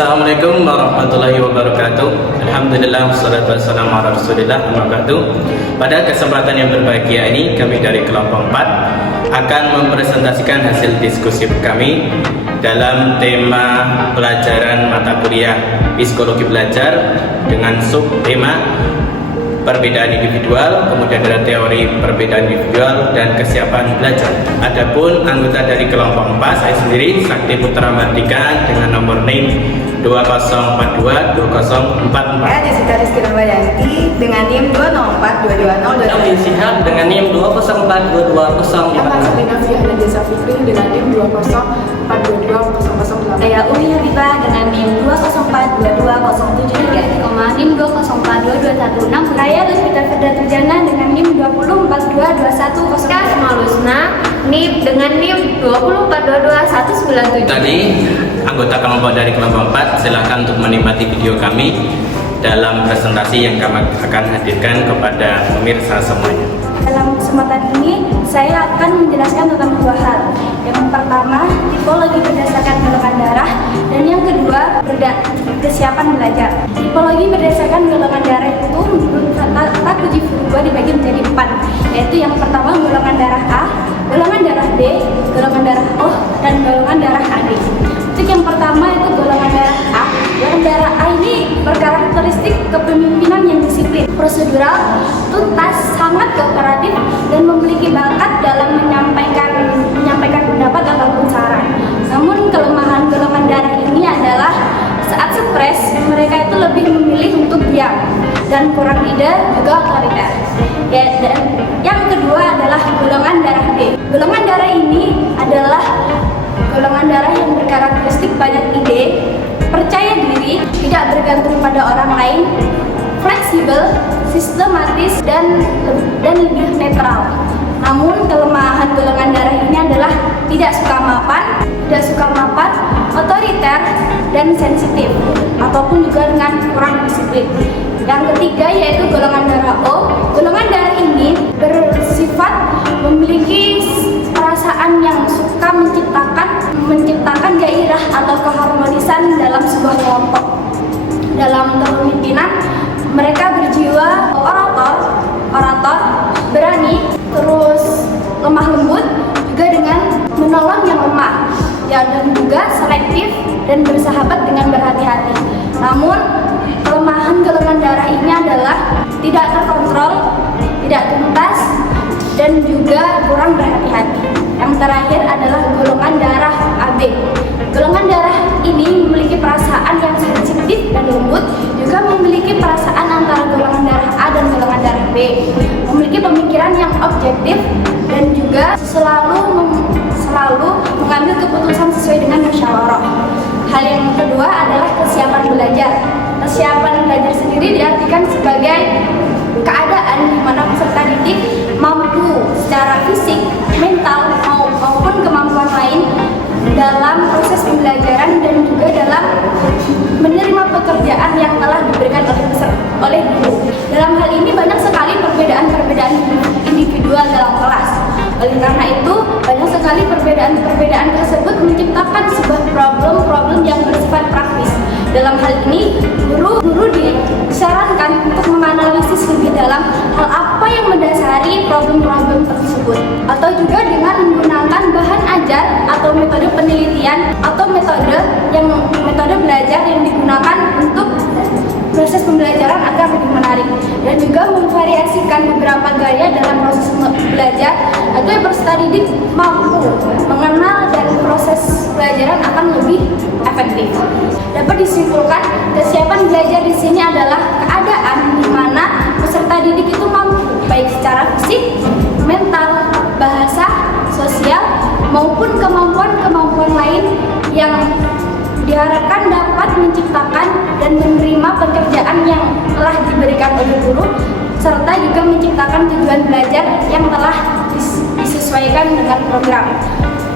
Assalamualaikum warahmatullahi wabarakatuh. Alhamdulillah wassalatu wassalamu ala Rasulillah amma ba'du. Pada kesempatan yang berbahagia ini, kami dari kelompok 4 akan mempresentasikan hasil diskusi kami dalam tema pelajaran mata kuliah psikologi belajar dengan subtema perbedaan individual, kemudian ada teori perbedaan individual dan kesiapan belajar. Adapun anggota dari kelompok 4, saya sendiri Sakti Putra Mardika dengan nomor NIM 20422044. Saya Jessica Rizky Nurbayanti dengan NIM 2042220. Nabi Sihab dengan NIM 2042205. Sabrina Fiana Desa Fikri dengan NIM 204220008. Saya Umi Habibah dengan NIM 2042207 NIM 2042216. Saya Lutfita Firda Turjana dengan NIM 2042221. Malusna NIM dengan NIM 204222197. Tadi anggota kelompok dari kelompok 4 silakan untuk menikmati video kami dalam presentasi yang kami akan hadirkan kepada pemirsa semuanya. Dalam kesempatan ini, saya akan menjelaskan tentang dua hal. Yang pertama, tipologi berdasarkan golongan darah, dan yang kedua, kesiapan belajar. Tipologi berdasarkan golongan darah itu menurut tata uji Furugwa dibagi menjadi 4, yaitu yang pertama golongan darah A, golongan darah B, golongan darah O, dan golongan darah AB. Untuk yang pertama itu golongan darah A. Golongan darah A ini berkarakteristik kepemimpinan yang disiplin, prosedural, tuntas, sangat kooperatif, dan memiliki bakat dalam menyampaikan pendapat ataupun saran. Namun kelemahan golongan darah ini adalah saat stres mereka itu lebih memilih untuk diam dan kurang ide juga otoriter. Dan yang kedua adalah golongan darah B. Golongan darah ini adalah golongan darah yang berkarakteristik banyak ide, percaya diri, tidak bergantung pada orang lain, fleksibel, sistematis, dan lebih netral. Namun kelemahan golongan darah ini adalah tidak suka mapan, otoriter, dan sensitif, ataupun juga dengan kurang disiplin. Yang ketiga yaitu golongan darah O. Golongan darah ini bersifat memiliki perasaan yang suka menciptakan gairah atau keharmonisan dalam sebuah kelompok. Dalam kepemimpinan, mereka berjiwa orator, berani, terus lemah lembut, juga dengan menolong yang lemah, dan juga selektif dan bersahabat dengan berhati-hati. Namun kelemahan golongan darah ini adalah tidak terkontrol, tidak tuntas, dan juga kurang berhati-hati. Yang terakhir adalah golongan darah AB. Golongan darah ini memiliki perasaan yang sensitif dan lembut, juga memiliki perasaan antara golongan darah A dan golongan darah B, memiliki pemikiran yang objektif, dan juga selalu mengambil keputusan sesuai dengan musyawarah. Hal yang kedua adalah kesiapan belajar. Kesiapan belajar sendiri diartikan sebagai keadaan di mana peserta didik mampu secara fisik, mental, maupun kemampuan lain dalam proses pembelajaran dan juga dalam menerima pekerjaan yang telah diberikan oleh guru. Dalam hal ini banyak sekali perbedaan individual dalam kelas. Oleh karena itu, banyak sekali perbedaan tersebut menciptakan sebuah problem yang bersifat praktis. Dalam hal ini, guru disarankan untuk menganalisis lebih dalam hal apa yang mendasari problem-problem tersebut, atau juga dengan menggunakan bahan ajar atau metode penelitian atau metode belajar yang digunakan untuk proses pembelajaran agar lebih menarik, dan juga memvariasikan beberapa gaya dalam proses belajar agar peserta didik mampu mengenal dan proses pelajaran akan lebih efektif. Dapat disimpulkan, kesiapan belajar di sini adalah keadaan di mana peserta didik itu mampu baik secara fisik, mental, bahasa, sosial, maupun kemampuan lain yang diharapkan dapat menciptakan dan menerima pekerjaan yang telah diberikan oleh guru, serta juga menciptakan tujuan belajar yang telah disesuaikan dengan program.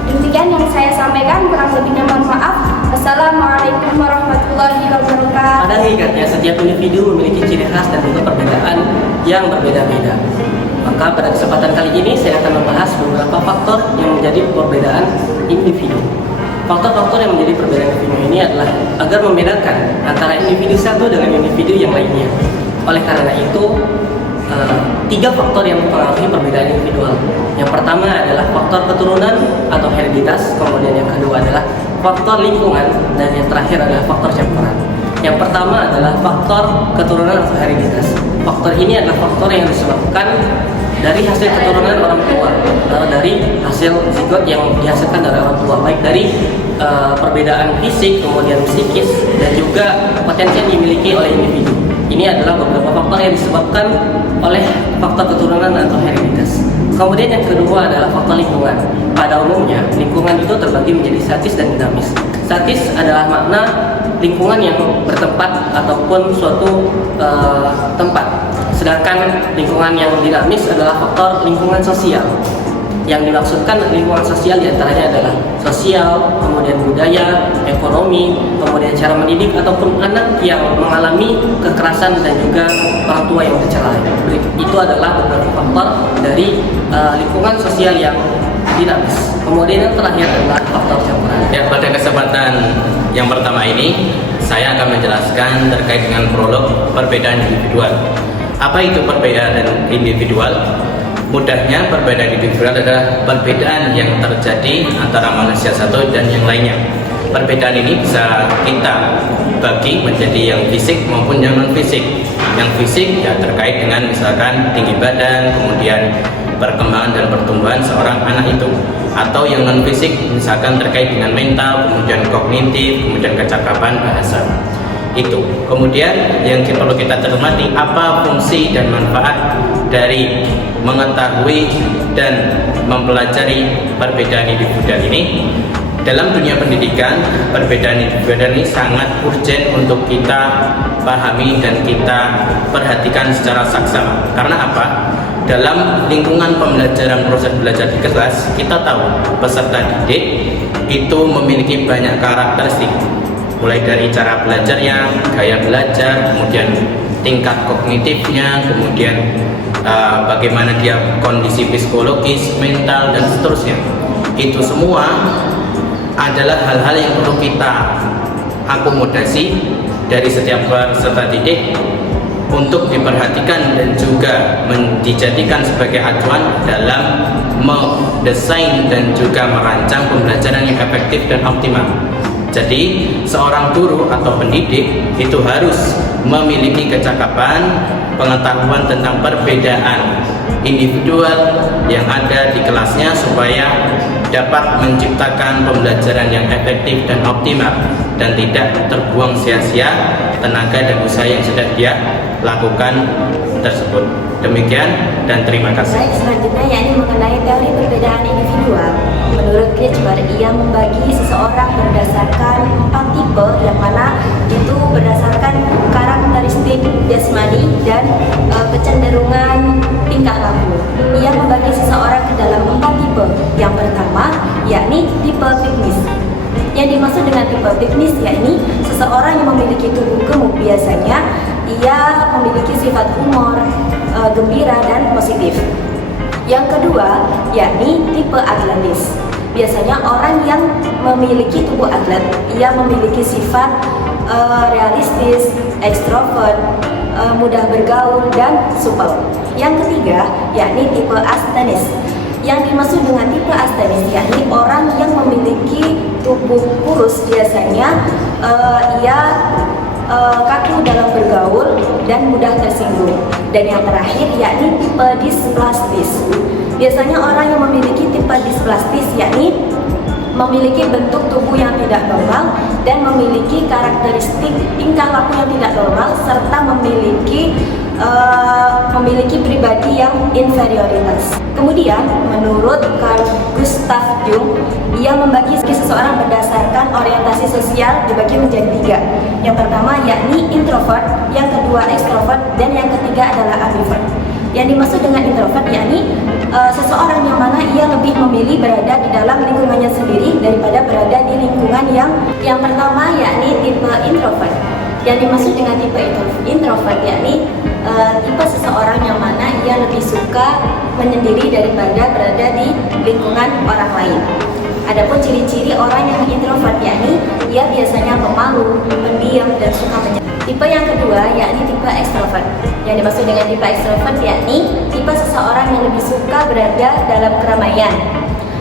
Demikian yang saya sampaikan, kurang lebihnya mohon maaf. Assalamualaikum warahmatullahi wabarakatuh. Pada hakikatnya setiap individu memiliki ciri khas dan juga perbedaan yang berbeda-beda. Maka pada kesempatan kali ini saya akan membahas beberapa faktor yang menjadi perbedaan individu. Faktor-faktor yang menjadi perbedaan individu ini adalah agar membedakan antara individu satu dengan individu yang lainnya. Oleh karena itu, 3 faktor yang mempengaruhi perbedaan individual. Yang pertama adalah faktor keturunan atau hereditas, kemudian yang kedua adalah faktor lingkungan, dan yang terakhir adalah faktor campuran. Yang pertama adalah faktor keturunan atau hereditas. Faktor ini adalah faktor yang disebabkan dari hasil keturunan orang tua, atau dari hasil zigot yang dihasilkan dari orang tua, baik dari perbedaan fisik, kemudian psikis, dan juga potensi yang dimiliki oleh individu. Ini adalah beberapa faktor yang disebabkan oleh faktor keturunan atau hereditas. Kemudian yang kedua adalah faktor lingkungan. Pada umumnya, lingkungan itu terbagi menjadi statis dan dinamis. Statis adalah makna lingkungan yang bertempat ataupun suatu tempat. Sedangkan lingkungan yang dinamis adalah faktor lingkungan sosial. Yang dimaksudkan lingkungan sosial diantaranya adalah sosial, kemudian budaya, ekonomi, kemudian cara mendidik ataupun anak yang mengalami kekerasan dan juga orang tua yang bercerai. Itu adalah beberapa faktor dari lingkungan sosial yang dinamis. Kemudian yang terakhir adalah faktor campuran. Ya, pada kesempatan yang pertama ini saya akan menjelaskan terkait dengan prolog perbedaan individual. Apa itu perbedaan individual? Mudahnya, perbedaan individual adalah perbedaan yang terjadi antara manusia satu dan yang lainnya. Perbedaan ini bisa kita bagi menjadi yang fisik maupun yang non fisik. Yang fisik ya terkait dengan misalkan tinggi badan, kemudian perkembangan dan pertumbuhan seorang anak itu. Atau yang non fisik misalkan terkait dengan mental, kemudian kognitif, kemudian kecakapan bahasa. Itu. Kemudian yang perlu kita cermati, apa fungsi dan manfaat dari mengetahui dan mempelajari perbedaan individual ini. Dalam dunia pendidikan, perbedaan individual ini sangat urgent untuk kita pahami dan kita perhatikan secara saksama. Karena apa? Dalam lingkungan pembelajaran, proses belajar di kelas, kita tahu peserta didik itu memiliki banyak karakteristik, mulai dari cara belajarnya, gaya belajar, kemudian tingkat kognitifnya, kemudian bagaimana dia kondisi psikologis, mental, dan seterusnya. Itu semua adalah hal-hal yang perlu kita akomodasi dari setiap peserta didik untuk diperhatikan dan juga dijadikan sebagai acuan dalam mendesain dan juga merancang pembelajaran yang efektif dan optimal. Jadi seorang guru atau pendidik itu harus memiliki kecakapan, pengetahuan tentang perbedaan individual yang ada di kelasnya supaya dapat menciptakan pembelajaran yang efektif dan optimal dan tidak terbuang sia-sia tenaga dan usaha yang sudah dia lakukan tersebut. Demikian dan terima kasih. Baik, selanjutnya yakni mengenai teori perbedaan individual. Menurut Kirchberg, ia membagi seseorang berdasarkan 4 tipe, yang mana itu berdasarkan karakteristik jasmani dan kecenderungan tingkah laku. Ia membagi seseorang ke dalam 4 tipe. Yang pertama yakni tipe piknis. Yang dimaksud dengan tipe piknis yakni seseorang yang memiliki tubuh gemuk. Biasanya ia memiliki sifat humor, gembira dan positif. Yang kedua yakni tipe atletis. Biasanya orang yang memiliki tubuh atlet, ia memiliki sifat realistis, ekstrovert, mudah bergaul dan supel. Yang ketiga yakni tipe astenis. Yang dimaksud dengan tipe astenis yakni orang yang memiliki tubuh kurus. Biasanya ia kaku dalam bergaul dan mudah tersinggung. Dan yang terakhir yakni tipe displastis. Biasanya orang yang memiliki tipe displastis yakni memiliki bentuk tubuh yang tidak normal dan memiliki karakteristik tingkah laku yang tidak normal serta memiliki pribadi yang inferioritas. Kemudian menurut Carl Gustav Jung, ia membagi seseorang berdasarkan orientasi sosial dibagi menjadi 3. Yang pertama yakni introvert, yang kedua extrovert, dan yang ketiga adalah ambivert. Yang dimaksud dengan introvert yakni seseorang yang mana ia lebih memilih berada di dalam lingkungannya sendiri daripada berada di lingkungan yang pertama yakni tipe introvert. Yang dimaksud dengan tipe introvert yakni tipe seseorang yang mana ia lebih suka menyendiri daripada berada di lingkungan orang lain. Adapun ciri-ciri orang yang introvert yakni ia biasanya pemalu, pendiam, dan suka menyendiri. Tipe yang kedua yakni tipe ekstrovert. Yang dimaksud dengan tipe ekstrovert yakni tipe seseorang yang lebih suka berada dalam keramaian.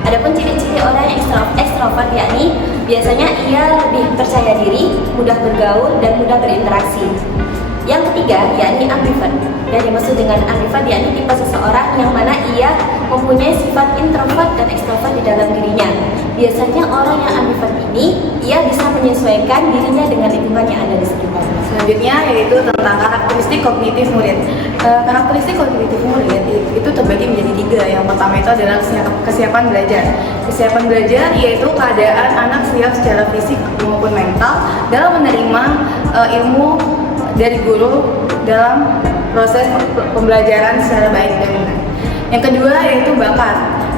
Adapun ciri-ciri orang yang ekstrovert yakni biasanya ia lebih percaya diri, mudah bergaul, dan mudah berinteraksi. Yang ketiga yakni ambivert. Yang dimaksud dengan ambivert yakni tipe seseorang yang mana ia mempunyai sifat introvert dan ekstrovert di dalam dirinya. Biasanya orang yang ambivert ini ia bisa menyesuaikan dirinya dengan lingkungan yang ada di sekitar. Selanjutnya yaitu tentang karakteristik kognitif murid. Karakteristik kognitif murid itu terbagi menjadi 3. Yang pertama itu adalah kesiapan belajar. Kesiapan belajar yaitu keadaan anak siap secara fisik maupun mental dalam menerima ilmu dari guru dalam proses pembelajaran secara baik dan benar. Yang kedua yaitu bakat.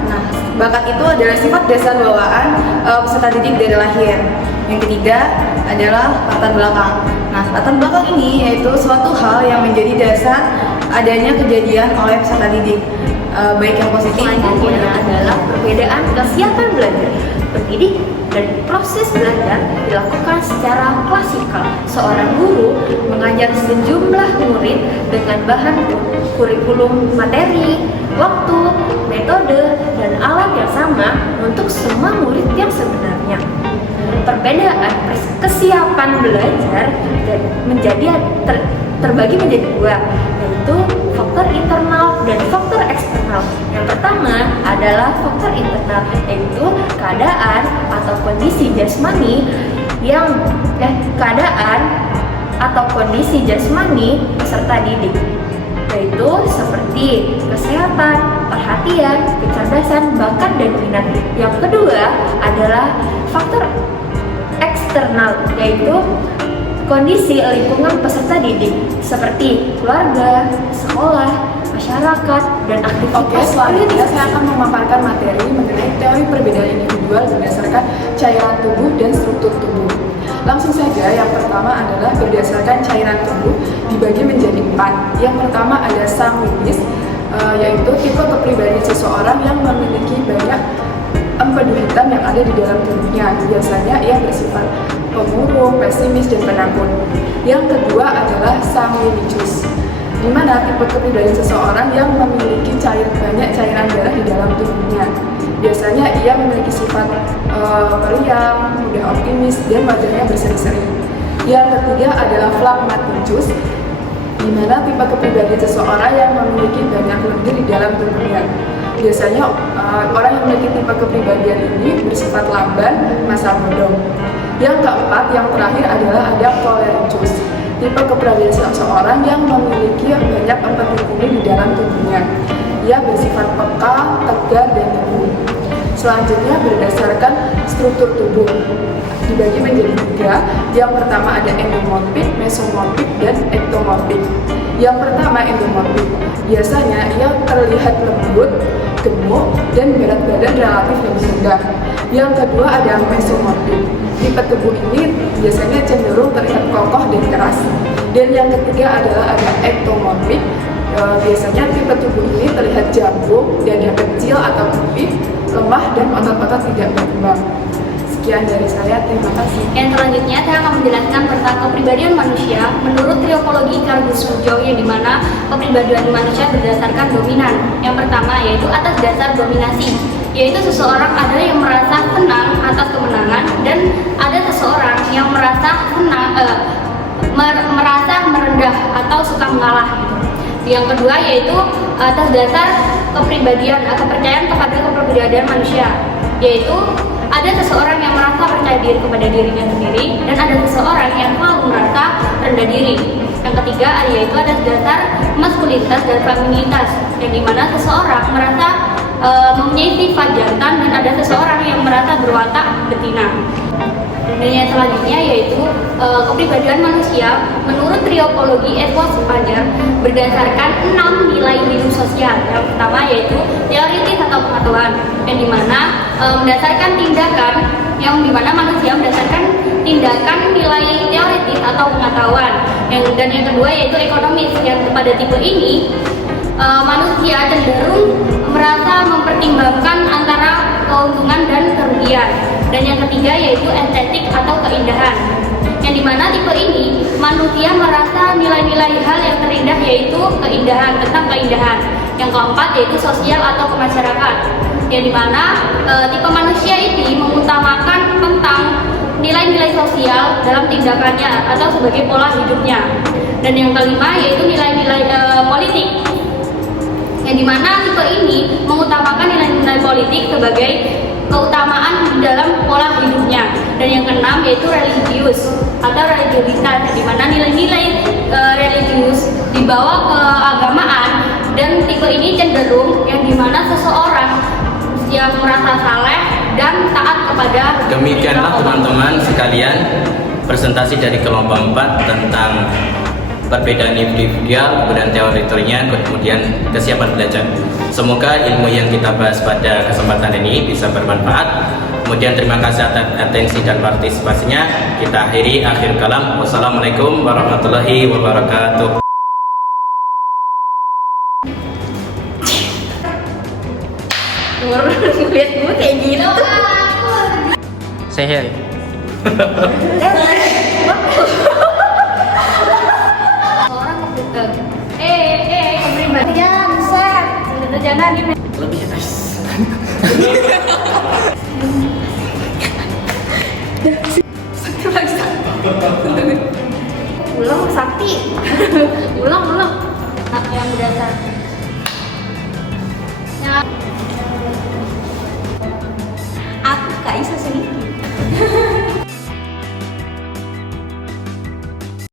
Nah, bakat itu adalah sifat dasar bawaan peserta didik dari lahir. Yang ketiga adalah latar belakang. Nah, latar belakang ini yaitu suatu hal yang menjadi dasar adanya kejadian oleh peserta didik, baik yang positif maupun Selanjutnya adalah perbedaan kesiapan belajar. Pendidik dan proses belajar dilakukan secara klasikal. Seorang guru mengajar sejumlah murid dengan bahan kurikulum materi, waktu, metode, dan alat yang sama untuk semua murid yang sebenarnya. Perbedaan kesiapan belajar terbagi menjadi 2, yaitu faktor internal dan faktor eksternal. Yang pertama adalah faktor internal, yaitu keadaan atau kondisi jasmani peserta didik, yaitu seperti kesehatan, perhatian, kecerdasan, bakat, dan minat. Yang kedua adalah faktor eksternal, yaitu kondisi lingkungan peserta didik seperti keluarga, sekolah, masyarakat, dan aktivitas. Oke, selanjutnya saya akan memaparkan materi mengenai teori perbedaan individual berdasarkan cairan tubuh dan struktur tubuh. Langsung saja, yang pertama adalah berdasarkan cairan tubuh dibagi menjadi 4. Yang pertama ada sanguinis, yaitu tipe kepribadian seseorang yang memiliki banyak empedu hitam yang ada di dalam tubuhnya. Biasanya ia bersifat pemurung, pesimis, dan penakut. Yang kedua adalah sanguinicus, di mana tipe kepribadian seseorang yang memiliki banyak cairan darah di dalam tubuhnya. Biasanya ia memiliki sifat periang, mudah optimis, dan wajahnya berseri-seri. Yang ketiga adalah phlegmaticus, di mana tipe kepribadian seseorang yang memiliki banyak lendir di dalam tubuhnya. Biasanya orang yang memiliki tipe kepribadian ini bersifat lamban, masa bodoh. Yang keempat, yang terakhir adalah ada cholericus, tipe kepribadian seseorang yang memiliki banyak empati di dalam tubuhnya. Ia bersifat peka, tegar, dan teguh. Selanjutnya berdasarkan struktur tubuh dibagi menjadi 3. Yang pertama ada endomorfik, mesomorfik, dan ektomorfik. Yang pertama endomorfik, biasanya ia terlihat lembut, gemuk, dan berat badan relatif lebih rendah. Yang kedua ada mesomorfik, tipe tubuh ini biasanya cenderung terlihat kokoh dan keras. Dan yang ketiga adalah ada ektomorfik, biasanya tipe tubuh ini terlihat jambung, dada kecil atau pipih, lemah, dan otot-otot tidak berkembang. Sekian dari saya, terima kasih. Yang selanjutnya saya akan menjelaskan tentang kepribadian manusia menurut triopologi Carl Gustav Jung, yang dimana kepribadian manusia berdasarkan dominan. Yang pertama yaitu atas dasar dominasi, yaitu seseorang ada yang merasa senang atas kemenangan dan ada seseorang yang merasa merasa merendah atau suka mengalah gitu. Yang kedua yaitu atas dasar kepercayaan kepada kepribadian manusia, yaitu ada seseorang yang merasa percaya diri kepada dirinya sendiri dan ada seseorang yang selalu merasa rendah diri. Yang ketiga yaitu ada dasar maskulinitas dan feminitas, yang dimana seseorang merasa mempunyai sifat jantan dan ada seseorang yang merasa berwatak betina. Dan yang selanjutnya yaitu kepribadian manusia menurut triopologi Edward Spangler berdasarkan 6 nilai hidup sosial. Yang pertama yaitu teoritis atau pengetahuan, yang dimana berdasarkan tindakan, yang dimana manusia berdasarkan tindakan nilai teoritis atau pengetahuan. Dan yang kedua yaitu ekonomis, yang pada tipe ini manusia cenderung merasa mempertimbangkan antara keuntungan dan kerugian. Dan yang ketiga yaitu estetik atau keindahan, yang dimana tipe ini manusia merasa nilai-nilai hal yang terindah yaitu keindahan, tentang keindahan. Yang keempat yaitu sosial atau kemasyarakat, yang dimana tipe manusia ini mengutamakan tentang nilai-nilai sosial dalam tindakannya atau sebagai pola hidupnya. Dan yang kelima yaitu nilai-nilai politik, yang dimana tipe ini mengutamakan nilai-nilai politik sebagai keutamaan di dalam pola hidupnya. Dan yang keenam yaitu religius atau religiositas, di mana nilai-nilai religius dibawa ke agamaan. Dan tipe ini cenderung yang dimana seseorang yang merasa saleh dan taat kepada. Demikianlah teman-teman sekalian presentasi dari kelompok 4 tentang perbedaan individual, kemudian teorinya, kemudian kesiapan belajar. Semoga ilmu yang kita bahas pada kesempatan ini bisa bermanfaat. Kemudian terima kasih atas atensi dan partisipasinya. Kita akhiri akhir kalam. Wassalamualaikum warahmatullahi wabarakatuh. Lihat gue kayak gitu. Say hi. Orang kepribadian. Ya, bisa. Jangan Lebih guys.